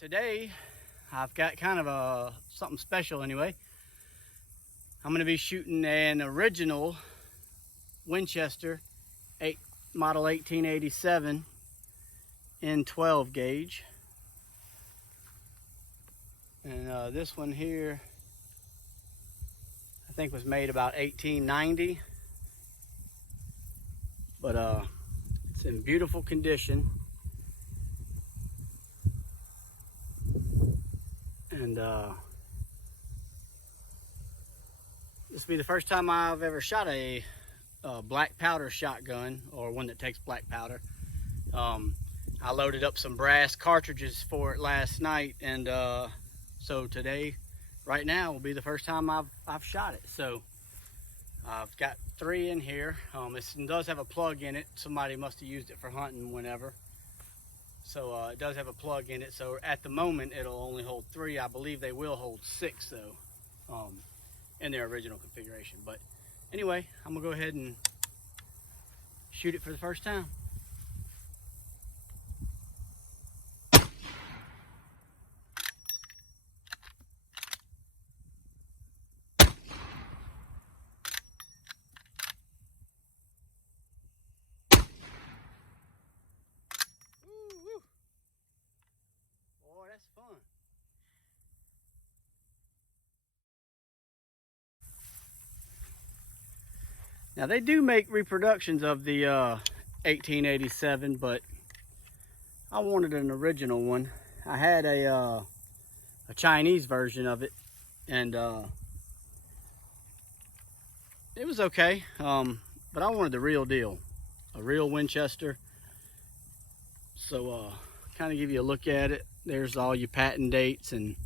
Today I've got kind of something special anyway. I'm going to be shooting an original Winchester model 1887 in 12 gauge. And this one here I think was made about 1890, but it's in beautiful condition. And this will be the first time I've ever shot a black powder shotgun, or one that takes black powder. I loaded up some brass cartridges for it last night, and so today, right now, will be the first time I've shot it. So I've got 3 in here. This does have a plug in it. Somebody must have used it for hunting whenever. So it does have a plug in it. So at the moment, it'll only hold 3. I believe they will hold 6 though, in their original configuration. But anyway, I'm gonna go ahead and shoot it for the first time. That's fun. Now they do make reproductions of the 1887, but I wanted an original one. I had a Chinese version of it, and it was okay, but I wanted the real deal, a real Winchester. So kind of give you a look at it. There's all your patent dates, and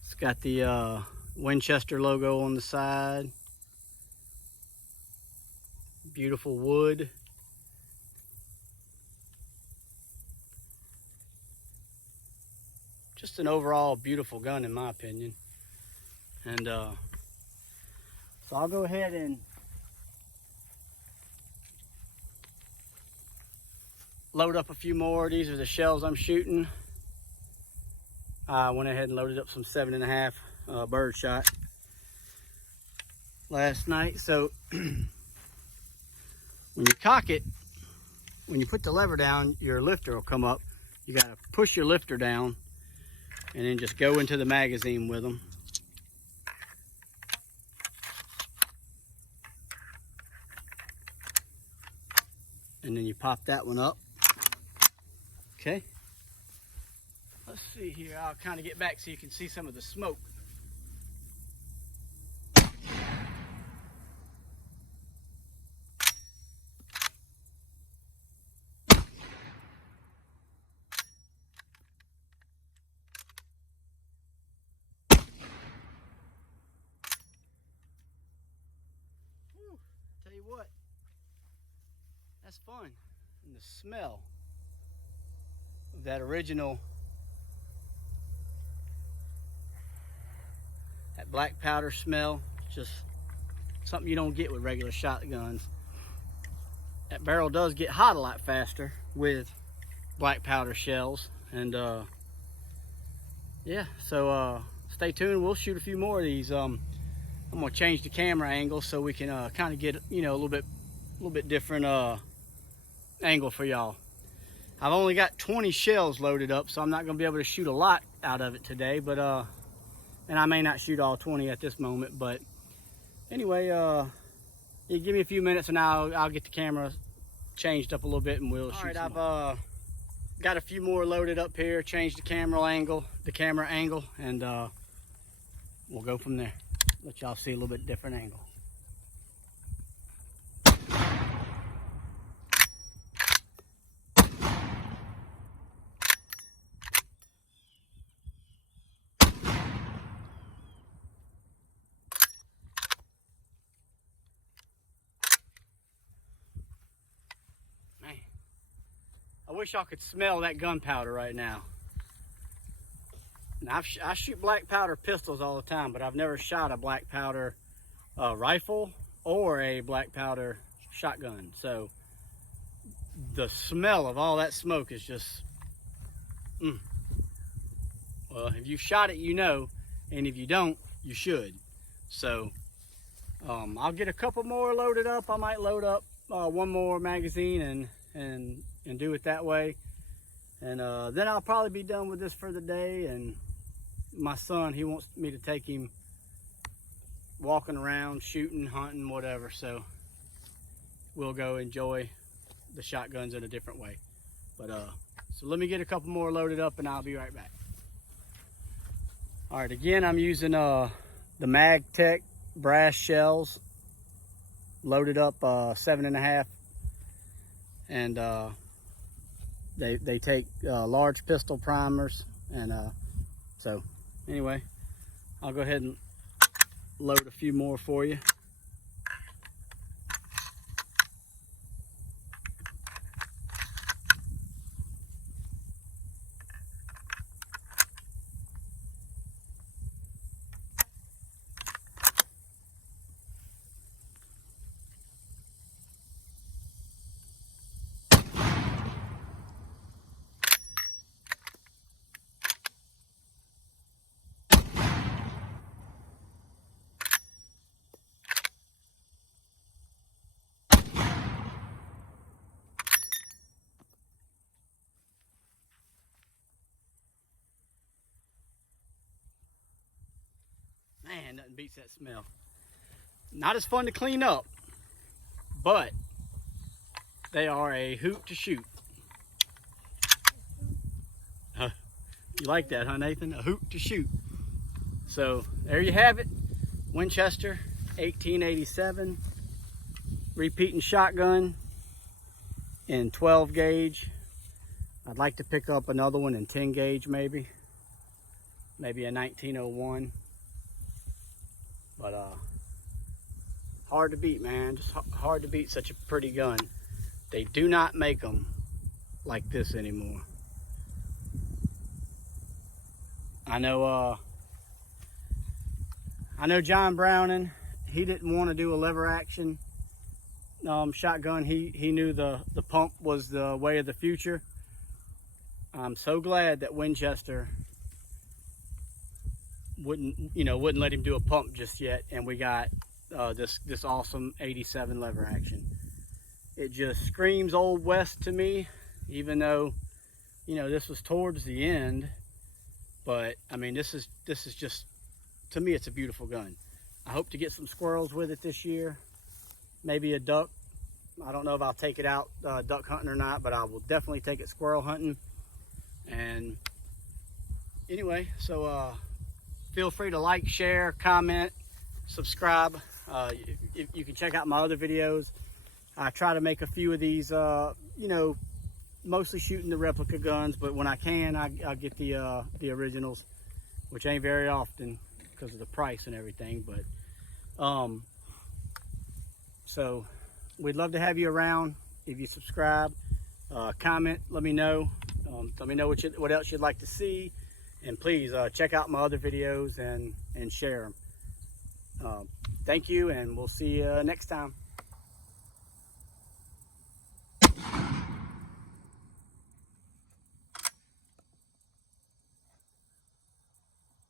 it's got the Winchester logo on the side. Beautiful wood. Just an overall beautiful gun in my opinion. And so I'll go ahead and load up a few more. These are the shells I'm shooting. I went ahead and loaded up some 7.5 bird shot last night. So when you cock it, when you put the lever down, your lifter will come up. You got to push your lifter down and then just go into the magazine with them. And then you pop that one up. Okay, let's see here. I'll kind of get back so you can see some of the smoke. Whew, tell you what, that's fun. And the smell of that original, that black powder smell, just something you don't get with regular shotguns. That barrel does get hot a lot faster with black powder shells. And yeah, so stay tuned. We'll shoot a few more of these. I'm gonna change the camera angle so we can kind of get, you know, a little bit different angle for y'all. I've only got 20 shells loaded up, so I'm not going to be able to shoot a lot out of it today, but and I may not shoot all 20 at this moment. But anyway, you give me a few minutes and I'll get the camera changed up a little bit and we'll shoot. All right, I've got a few more loaded up here, changed the camera angle, and we'll go from there. Let y'all see a little bit different angle. I wish y'all could smell that gunpowder right now. Now, I shoot black powder pistols all the time, but I've never shot a black powder rifle or a black powder shotgun. So the smell of all that smoke is just, well, if you shot it, you know, and if you don't, you should. So I'll get a couple more loaded up. I might load up one more magazine and do it that way. And then I'll probably be done with this for the day. And my son, he wants me to take him walking around, shooting, hunting, whatever. So we'll go enjoy the shotguns in a different way. But so let me get a couple more loaded up and I'll be right back. All right, again, I'm using the MagTech brass shells, loaded up 7.5, and they take large pistol primers. And so anyway, I'll go ahead and load a few more for you. Man, nothing beats that smell. Not as fun to clean up, but they are a hoot to shoot. You like that, huh, Nathan? A hoot to shoot. So there you have it. Winchester 1887 repeating shotgun in 12 gauge. I'd like to pick up another one in 10 gauge maybe a 1901. But hard to beat, man. Just hard to beat such a pretty gun. They do not make them like this anymore. I know John Browning, he didn't want to do a lever action shotgun. He knew the pump was the way of the future. I'm so glad that Winchester wouldn't let him do a pump just yet, and we got this awesome 87 lever action. It just screams Old West to me, even though this was towards the end. But I mean, this is just, to me, it's a beautiful gun. I hope to get some squirrels with it this year, maybe a duck. I don't know if I'll take it out duck hunting or not, but I will definitely take it squirrel hunting. And anyway, so feel free to like, share, comment, subscribe. You can check out my other videos. I try to make a few of these, mostly shooting the replica guns, but when I can, I'll get the originals, which ain't very often because of the price and everything. But so we'd love to have you around. If you subscribe, comment, let me know. Let me know what else you'd like to see. And please check out my other videos and share them. Thank you, and we'll see you next time.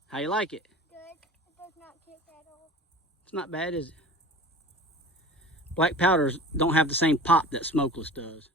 How you like it? Good. It does not kick at all. It's not bad, is it? Black powders don't have the same pop that smokeless does.